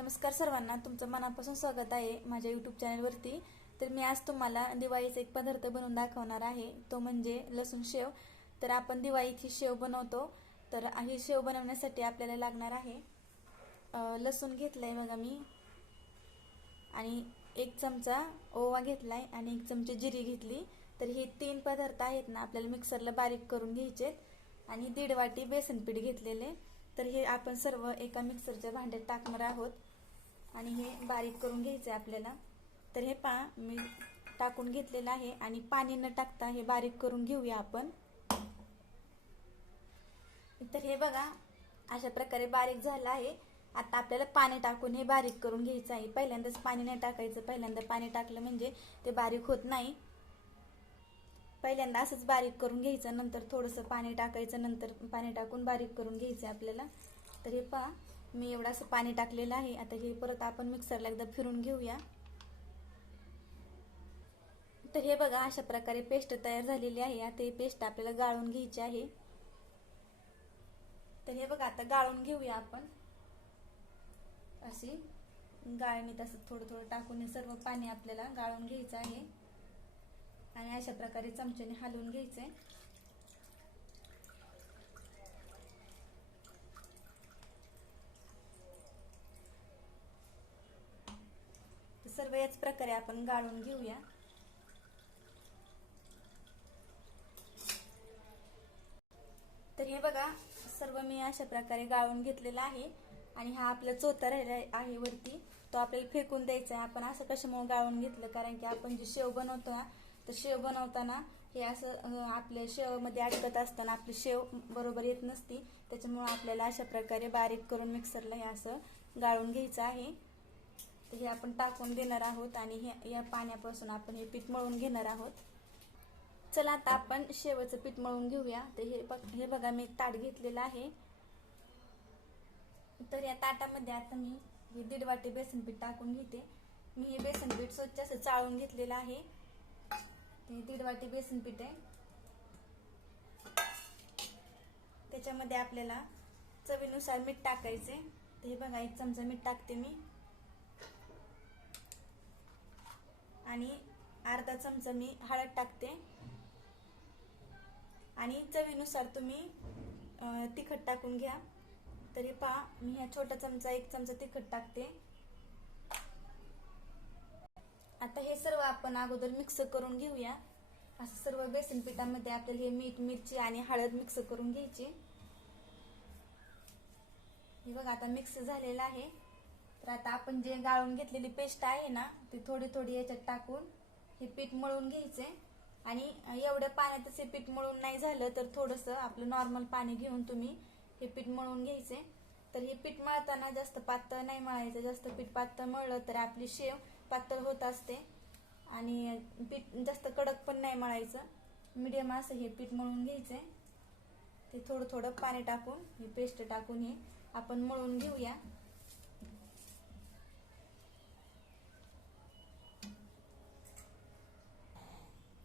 नमस्कार सर्वांना, तुमचं मनापासून स्वागत आहे माझ्या यूट्यूब चॅनलवरती। तर मी आज तुम्हाला दिवाळीचा एक पदार्थ बनवून दाखवणार आहे, तो म्हणजे लसूण शेव। तर आपण दिवाळीत ही शेव बनवतो। तर ही शेव बनवण्यासाठी आपल्याला लागणार आहे लसूण घेतलाय बघा मी, आणि 1 चमचा ओवा घेतलाय आणि 1 चमचे जिरी घेतली। तर हे 3 पदार्थ आहेत ना, आपल्याला मिक्सरला बारीक करून घ्यायचे, आणि 1.5 वाटी बेसन पीठ घेतलेले। तर हे आपण सर्व एका मिक्सरच्या भांड्यात टाकणार आहोत आणि हे बारीक करून घ्यायचे आपल्याला। तर हे पहा, मी टाकून घेतलेलं आहे आणि पाणी न टाकता हे बारीक करून घेऊया आपण। तर हे बघा, अशा प्रकारे बारीक झालं आहे। आता आपल्याला पाणी टाकून हे बारीक करून घ्यायचं आहे। पहिल्यांदाच पाणी नाही टाकायचं, पहिल्यांदा पाणी टाकलं म्हणजे ते बारीक होत नाही। पहिल्यांदा असंच बारीक करून घ्यायचं, नंतर थोडंसं पाणी टाकायचं, नंतर पाणी टाकून बारीक करून घ्यायचं आपल्याला। तर हे पहा, मी एवढं असं पाणी टाकलेलं आहे। आता हे परत आपण मिक्सरला एकदा फिरून घेऊया। तर हे बघा, अशा प्रकारे पेस्ट तयार झालेली आहे। आता ही पेस्ट आपल्याला गाळून घ्यायची आहे। तर हे बघा, आता गाळून घेऊया आपण। अशी गाळणीत असं थोडं थोडं टाकून हे सर्व पाणी आपल्याला गाळून घ्यायचं आहे आणि अशा प्रकारे चमच्याने हलवून घ्यायचे। सर्व याच प्रकारे आपण गाळून घेऊया। तर हे बघा, सर्व मी अशा प्रकारे गाळून घेतलेला आहे आणि हा आपला चोथा राहिला आहे वरती, तो आपल्याला फेकून द्यायचा आहे। आपण असं कशामुळे गाळून घेतलं, कारण की आपण जी शेव बनवतो ना, तर शेव बनवताना हे असं आपल्या शेव मध्ये अडकत असताना आपली शेव बरोबर येत नसती, त्याच्यामुळे आपल्याला अशा प्रकारे बारीक करून मिक्सरला हे असं गाळून घ्यायचं आहे। तर हे आपण टाकून देणार आहोत आणि या पाण्यापासून आपण हे पीठ मळून घेणार आहोत। चला, आता आपण शेवचं पीठ मळून घेऊया। तर हे बघा, मी ताट घेतलेलं आहे। तर या ताटामध्ये आता मी हे 1.5 वाटी बेसन पीठ टाकून घेते। मी हे बेसन पीठ स्वच्छ असं चाळून घेतलेलं आहे। हे 1.5 वाटी बेसन पीठ आहे। त्याच्यामध्ये आपल्याला चवीनुसार मीठ टाकायचे। तर हे बघा, 1 चमचा मीठ टाकते मी आणि अर्धा चमचा मी हळद टाकते, आणि चवीनुसार तुम्ही तिखट टाकून घ्या। तरी पहा, मी ह्या छोटा चमचा 1 चमचा तिखट टाकते। आता हे सर्व आपण अगोदर मिक्स करून घेऊया। असं सर्व बेसन पिठामध्ये आपल्याला हे मीठ, मिरची आणि हळद मिक्स करून घ्यायची। हे बघा, आता मिक्स झालेलं आहे। तर आता आपण जे गाळून घेतलेली पेस्ट आहे ना, ती थोडी थोडी याच्यात टाकून हे पीठ मळून घ्यायचे। आणि एवढ्या पाण्यातच हे पीठ मळून नाही झालं तर थोडंसं आपलं नॉर्मल पाणी घेऊन तुम्ही हे पीठ मळून घ्यायचे। तर हे पीठ मळताना जास्त पातळ नाही मळायचं, जास्त पीठ पातळ मळलं तर आपली शेव पातळ होत असते, आणि पीठ जास्त कडक पण नाही मळायचं, मीडियम असं हे पीठ मळून घ्यायचे। ते थोडं थोडं पाणी टाकून ही पेस्ट टाकून हे आपण मळून घेऊया।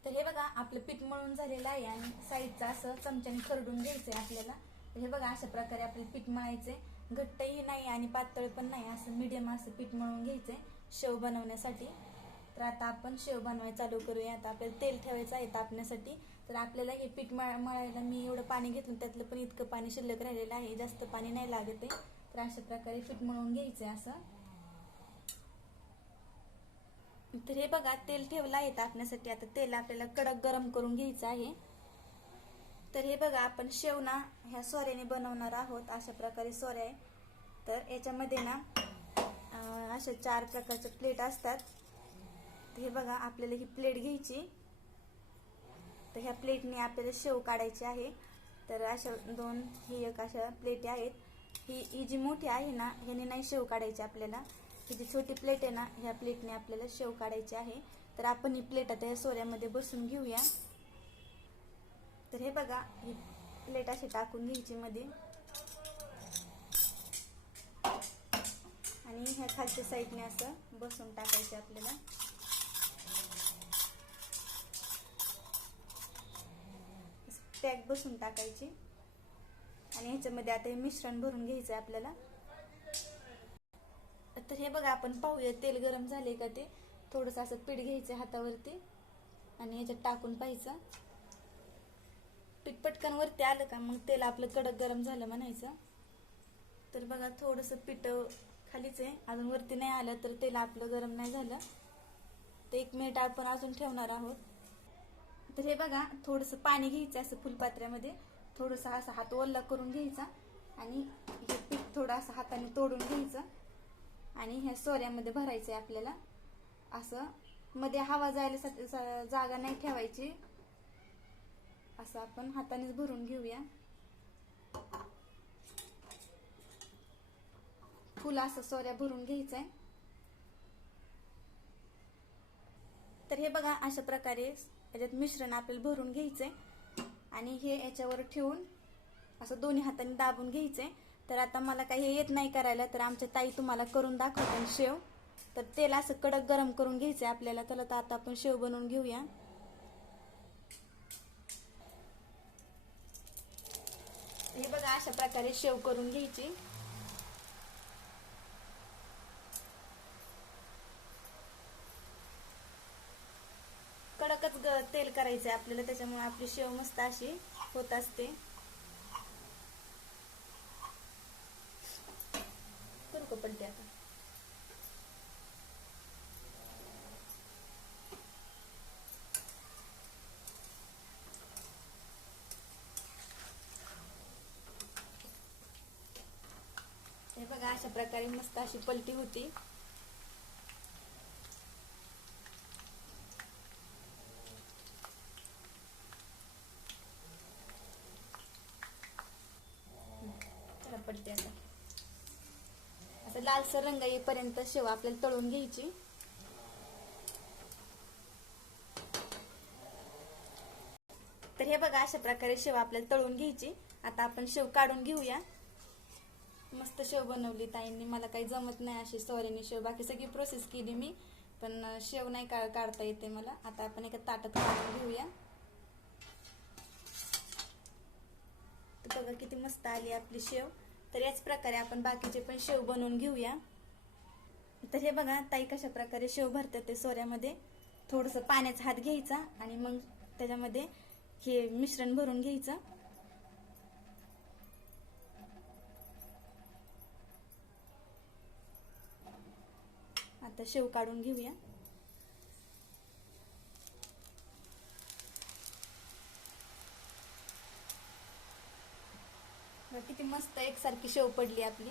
तर हे बघा, आपलं पीठ मळून झालेलं आहे आणि साईडचं असं चमच्याने खरडून घ्यायचंय आपल्याला। हे बघा, अशा प्रकारे आपल्याला पीठ मळायचे, घट्टही नाही आणि पातळ पण नाही, असं मीडियम असं पीठ मळून घ्यायचंय शेव बनवण्यासाठी। तर आता आपण शेव बनवायला चालू करूया। आता आपल्याला तेल ठेवायचं आहे तापण्यासाठी। तर आपल्याला हे पीठ मळायला मी एवढं पाणी घेतलं, त्यातलं पण इतकं पाणी शिल्लक राहिलेलं आहे, जास्त पाणी नाही लागत आहे। तर अशा प्रकारे पीठ मळून घ्यायचंय असं। तर हे बघा, तेल ठेवलं आहे तापण्यासाठी। आता तेल आपल्याला कडक गरम करून घ्यायचं आहे। तर हे बघा, आपण शेव ना ह्या सोऱ्याने बनवणार आहोत। अशा प्रकारे सोऱ्या आहे। तर याच्यामध्ये ना अशा 4 प्रकारच्या प्लेट असतात। तर हे बघा, आपल्याला ही प्लेट घ्यायची। तर ह्या प्लेटने आपल्याला शेव काढायची आहे। तर अशा 2 ही एक अशा प्लेट आहेत। ही जी मोठी आहे ना, ह्याने नाही शेव काढायची आपल्याला। ही जी छोटी प्लेट आहे ना, ह्या प्लेटने आपल्याला शेव काढायची आहे। तर आपण ही प्लेट आता या सोऱ्यामध्ये बसून घेऊया। तर हे बघा, ही प्लेट अशी टाकून घ्यायची मध्ये, आणि ह्या खालच्या साईडने असं बसून टाकायचे आपल्याला। पॅक बसून टाकायची, आणि ह्याच्यामध्ये आता हे मिश्रण भरून घ्यायचं आपल्याला। तर हे बघा आपण पाहूया तेल गरम झाले का ते. थोडंसं असं पीठ घ्यायचं हातावरती आणि ह्याच्यात टाकून पाहायचं. पीठ पटकन वरती आलं का मग तेल आपलं कडक गरम झालं म्हणायचं. तर बघा थोडंसं पीठ खालीच आहे, अजून वरती नाही आलं तर तेल आपलं गरम नाही झालं. ते 1 मिनिट आपण अजून ठेवणार आहोत. तर हे बघा थोडंसं पाणी घ्यायचं असं फुलपात्र्यामध्ये, थोडंसं असं हात ओला करून घ्यायचा आणि हे पीठ थोडं असं हाताने तोडून घ्यायचं आणि ह्या सोऱ्यामध्ये भरायचं आहे आपल्याला. असं मध्ये हवा जायला जागा नाही ठेवायची, असं आपण हातानेच भरून घेऊया. फुल असं सोऱ्या भरून घ्यायचंय. तर हे बघा अशा प्रकारे याच्यात मिश्रण आपल्याला भरून घ्यायचंय आणि हे याच्यावर ठेवून असं दोन्ही हाताने दाबून घ्यायचंय. तर आता मला काही येत नाही करायला, तर आमच्या ताई तुम्हाला करून दाखवतात शेव. तर तेल असं कडक गरम करून घ्यायचंय आपल्याला. तर आता आपण शेव बनवून घेऊया. हे बघा अशा प्रकारे शेव करून घ्यायची. कडकच तेल करायचंय आपल्याला, त्याच्यामुळे आपली शेव मस्त अशी होत असते. करू का पलटी आता? हे बघा अशा प्रकारे मस्त अशी पलटी होती. पलटी आता असं लालसर रंग येईपर्यंत शेव आपल्याला तळून घ्यायची. तर हे बघा अशा प्रकारे शेव आपल्याला तळून घ्यायची. आता आपण शेव काढून घेऊया. मस्त शेव बनवली ताईंनी, मला काही जमत नाही अशी सोऱ्याने शेव. बाकी सगळी प्रोसेस केली मी, पण शेव नाही काढता येते मला. आता आपण एका ताटात काढून घेऊया. तर बघा किती मस्त आली आपली शेव. तर याच प्रकारे आपण बाकीचे पण शेव बनवून घेऊया. तर हे बघा ताई कशा प्रकारे शेव भरतात ते सोऱ्यामध्ये. थोडंसं पाण्याचा हात घ्यायचा आणि मग त्याच्यामध्ये हे मिश्रण भरून घ्यायचं. आता शेव काढून घेऊया. किती मस्त एकसारखी शेव पडली आपली.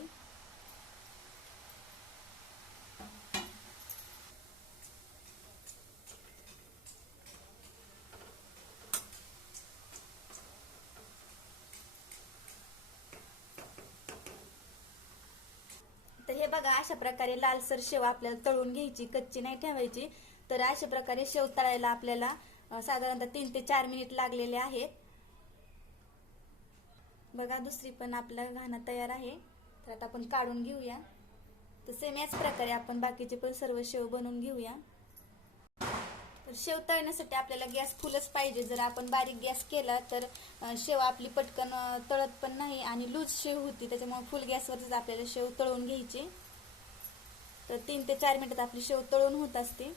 तर हे बघा अशा प्रकारे लालसर शेव आपल्याला तळून घ्यायची, कच्ची नाही ठेवायची. तर अशा प्रकारे शेव तळायला आपल्याला साधारणतः 3 ते 4 मिनिट लागलेले आहेत. बघा दुसरी पण आपला घाणा तयार आहे. तर आता आपण काढून घेऊया. तर सेम याच प्रकारे आपण बाकीचे पण सर्व शेव बनवून घेऊया. तर शेव तळण्यासाठी आपल्याला गॅस फुलच पाहिजे. जर आपण बारीक गॅस केला तर शेव आपली पटकन तळत पण नाही आणि लूज शेव होती. त्याच्यामुळे फुल गॅसवरच आपल्याला शेव तळून घ्यायची. तर 3 ते 4 मिनिटात आपली शेव तळून होत असते.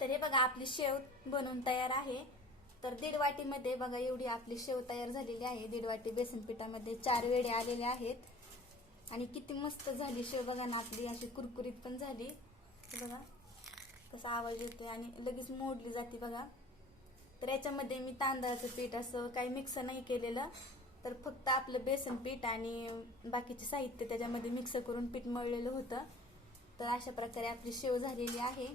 तर हे बघा आपली शेव बनवून तयार आहे. तर 1.5 वाटीमध्ये बघा एवढी आपली शेव तयार झालेली आहे. 1.5 वाटी बेसन पिठामध्ये 4 वेळे आलेले आहेत. आणि किती मस्त झाली शेव बघा ना आपली, अशी कुरकुरीत पण झाली. बघा कसा आवाज येतोय आणि लगेच मोडली जाते बघा. तर याच्यामध्ये मी तांदळाचं पीठ असं काही मिक्स नाही केलेलं, तर फक्त आपलं बेसन पीठ आणि बाकीचे साहित्य त्याच्यामध्ये मिक्स करून पीठ मळलेलं होतं. तर अशा प्रकारे आपली शेव झालेली आहे.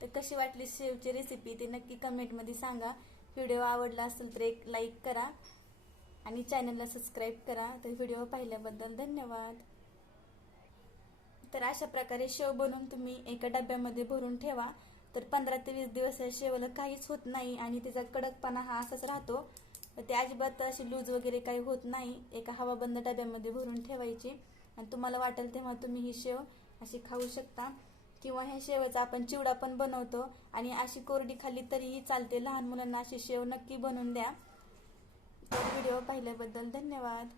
तर कशी वाटली शेवची रेसिपी ते नक्की कमेंटमध्ये सांगा. व्हिडिओ आवडला असेल तर एक लाईक करा आणि चॅनलला सबस्क्राईब करा. तर व्हिडिओ पाहिल्याबद्दल धन्यवाद. तर अशा प्रकारे शेव बनवून तुम्ही एका डब्यामध्ये भरून ठेवा. तर 15 ते 20 दिवस या शेवला काहीच होत नाही आणि त्याचा कडकपणा हा असाच राहतो. ते अजिबात अशी लूज वगैरे काही होत नाही. एका हवाबंद डब्यामध्ये भरून ठेवायची आणि तुम्हाला वाटेल तेव्हा तुम्ही ही शेव अशी खाऊ शकता. किंवा ह्या शेवचा आपण चिवडा पण बनवतो आणि अशी कोरडी खाल्ली तरीही चालते. लहान मुलांना अशी शेव नक्की बनवून द्या. तर व्हिडिओ पाहिल्याबद्दल धन्यवाद.